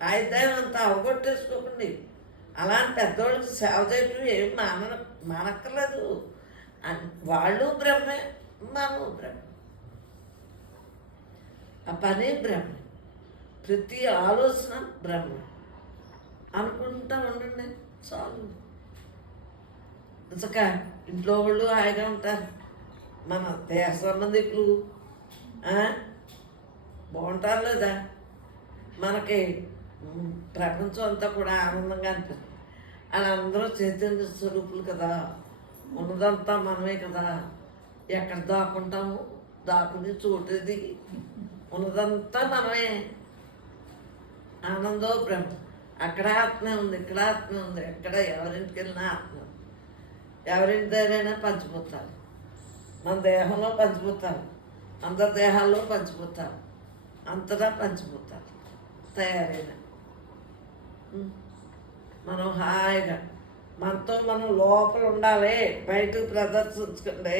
ఆయుధాయం అంతా అవగొట్టేసుకోకండి. అలాంటి పెద్దవాళ్ళకి సేవ చేయడం ఏం మానక్కర్లేదు. వాళ్ళు బ్రహ్మే, మనము బ్రహ్మ, ఆ పని బ్రహ్మ, ప్రతి ఆలోచన బ్రహ్మ అనుకుంటా ఉండండి చాలు. ఇంతక ఇంట్లో వాళ్ళు హాయిగా ఉంటారు. మన దేశ సంబంధికులు బాగుంటారు లేదా? మనకి ప్రపంచం అంతా కూడా ఆనందంగా అనిపిస్తుంది. వాళ్ళందరూ చైతన్య స్వరూపులు కదా, ఉన్నదంతా మనమే కదా. ఎక్కడ దాక్కుంటాము? దాక్కుని చోటది ఉన్నదంతా మనమే. ఆనందో బ్రహ్మ. అక్కడ ఆత్మ ఉంది, ఇక్కడ ఆత్మ ఉంది. ఎక్కడ ఎవరింటికి వెళ్ళినా ఆత్మ. ఎవరింటి దగ్గరైనా పంచిపోతారు. మన దేహంలో పంచిపోతారు, అందరి దేహాల్లో పంచిపోతారు, అంతటా పంచిపోతారు తయారైన. మనం హాయిగా మనతో మనం లోపల ఉండాలి, బయటకు ప్రదర్శించకండి.